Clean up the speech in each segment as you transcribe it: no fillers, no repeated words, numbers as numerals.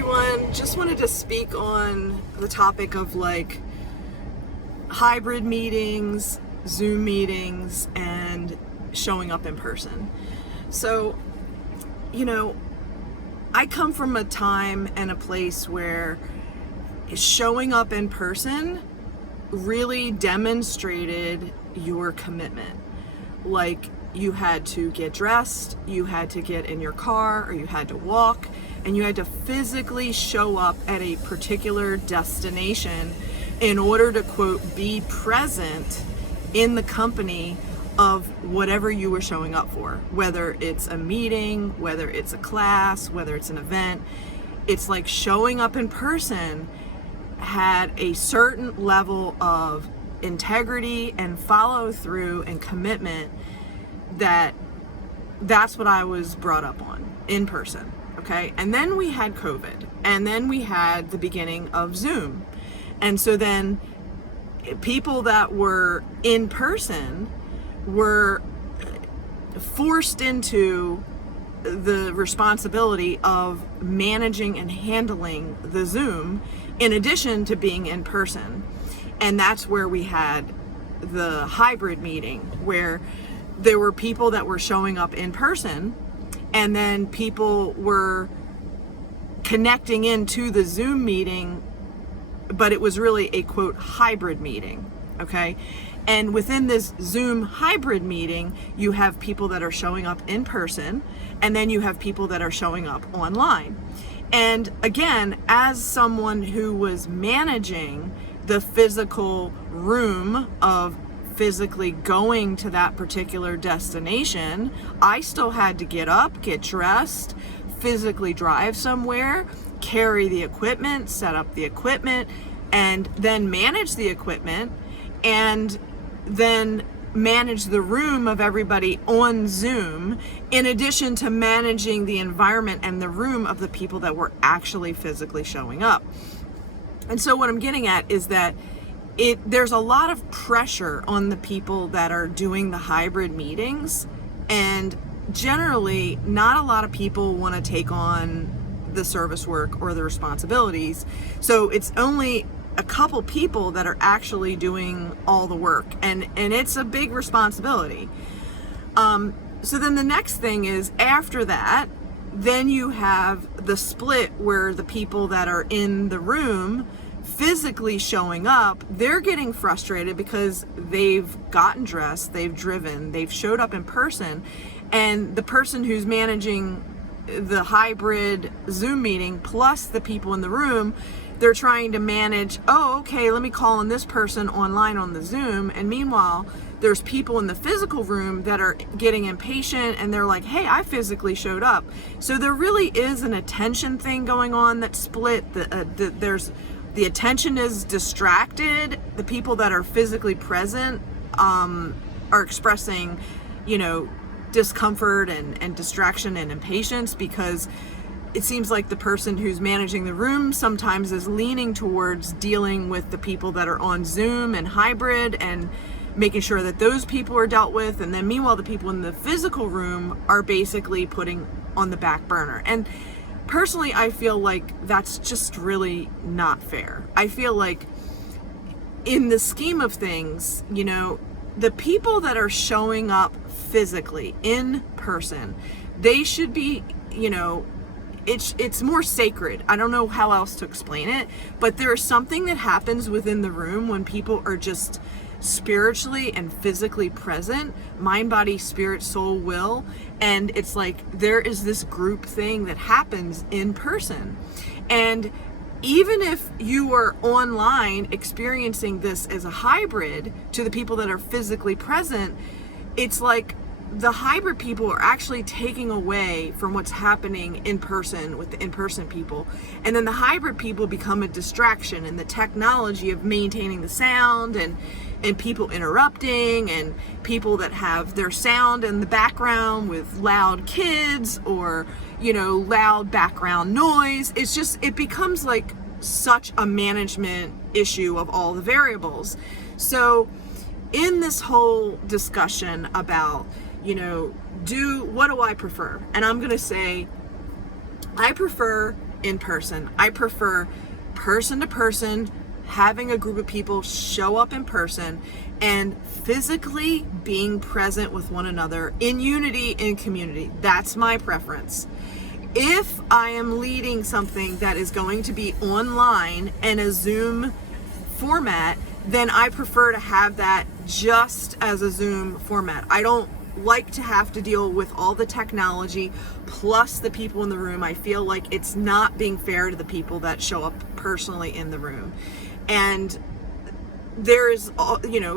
everyone. Just wanted to speak on the topic of like hybrid meetings, Zoom meetings, and showing up in person. So, I come from a time and a place where showing up in person really demonstrated your commitment. Like, you had to get dressed, you had to get in your car, or you had to walk, and you had to physically show up at a particular destination in order to, quote, be present in the company of whatever you were showing up for. Whether it's a meeting, whether it's a class, whether it's an event. It's like showing up in person had a certain level of integrity and follow through and commitment that's what I was brought up on in person. Okay. And then we had COVID, and then we had the beginning of Zoom. And so then people that were in person were forced into the responsibility of managing and handling the Zoom in addition to being in person. And that's where we had the hybrid meeting, where there were people that were showing up in person, and then people were connecting into the Zoom meeting, but it was really a, quote, hybrid meeting, okay? And within this Zoom hybrid meeting, you have people that are showing up in person, and then you have people that are showing up online. And again, as someone who was managing the physical room of physically going to that particular destination, I still had to get up, get dressed, physically drive somewhere, carry the equipment, set up the equipment, and then manage the equipment, and then manage the room of everybody on Zoom, in addition to managing the environment and the room of the people that were actually physically showing up. And so what I'm getting at is that there's a lot of pressure on the people that are doing the hybrid meetings, and generally not a lot of people want to take on the service work or the responsibilities. So it's only a couple people that are actually doing all the work, and it's a big responsibility. So then the next thing is, after that, then you have the split where the people that are in the room physically showing up, they're getting frustrated because they've gotten dressed, they've driven, they've showed up in person, and the person who's managing the hybrid Zoom meeting plus the people in the room, they're trying to manage, let me call on this person online on the Zoom, and meanwhile there's people in the physical room that are getting impatient, and they're like, hey, I physically showed up. So there really is an attention thing going on that's split. The attention is distracted. The people that are physically present are expressing, discomfort and distraction and impatience, because it seems like the person who's managing the room sometimes is leaning towards dealing with the people that are on Zoom and hybrid and making sure that those people are dealt with. And then meanwhile, the people in the physical room are basically putting on the back burner. And personally, I feel like that's just really not fair. I feel like in the scheme of things, the people that are showing up physically in person, they should be, it's more sacred. I don't know how else to explain it, but there's something that happens within the room when people are just spiritually and physically present, mind, body, spirit, soul, will, and it's like there is this group thing that happens in person. And even if you are online experiencing this as a hybrid to the people that are physically present, it's like the hybrid people are actually taking away from what's happening in person with the in-person people. And then the hybrid people become a distraction, and the technology of maintaining the sound and people interrupting, and people that have their sound in the background with loud kids or, loud background noise. It becomes like such a management issue of all the variables. So in this whole discussion about, what do I prefer? And I'm going to say, I prefer in person. I prefer person to person, having a group of people show up in person and physically being present with one another in unity, in community. That's my preference. If I am leading something that is going to be online and a Zoom format, then I prefer to have that just as a Zoom format. I don't like to have to deal with all the technology plus the people in the room. I feel like it's not being fair to the people that show up personally in the room. And there's,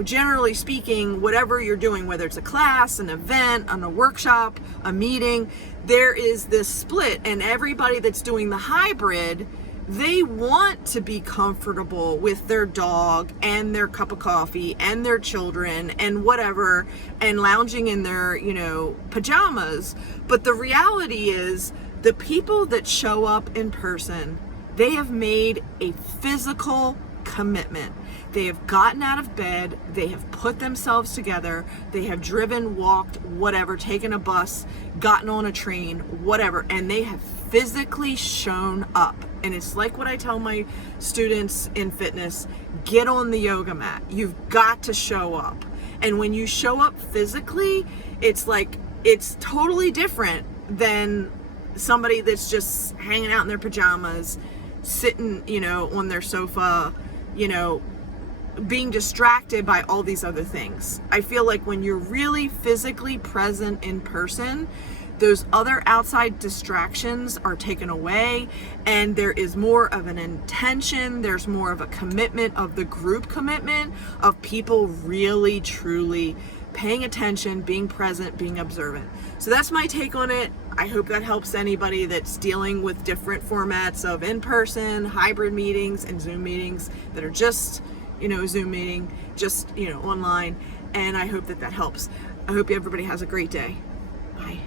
generally speaking, whatever you're doing, whether it's a class, an event, a workshop, a meeting, there is this split, and everybody that's doing the hybrid, they want to be comfortable with their dog and their cup of coffee and their children and whatever, and lounging in their, pajamas. But the reality is, the people that show up in person, they have made a physical commitment. They have gotten out of bed, they have put themselves together, they have driven, walked, whatever, taken a bus, gotten on a train, whatever, and they have physically shown up. And it's like what I tell my students in fitness: get on the yoga mat. You've got to show up. And when you show up physically, it's totally different than somebody that's just hanging out in their pajamas, sitting, on their sofa, being distracted by all these other things. I feel like when you're really physically present in person, those other outside distractions are taken away, and there is more of an intention, there's more of a commitment, of the group commitment, of people really truly paying attention, being present, being observant. So that's my take on it. I hope that helps anybody that's dealing with different formats of in-person, hybrid meetings, and Zoom meetings that are just, Zoom meeting, just, online. And I hope that helps. I hope everybody has a great day. Bye.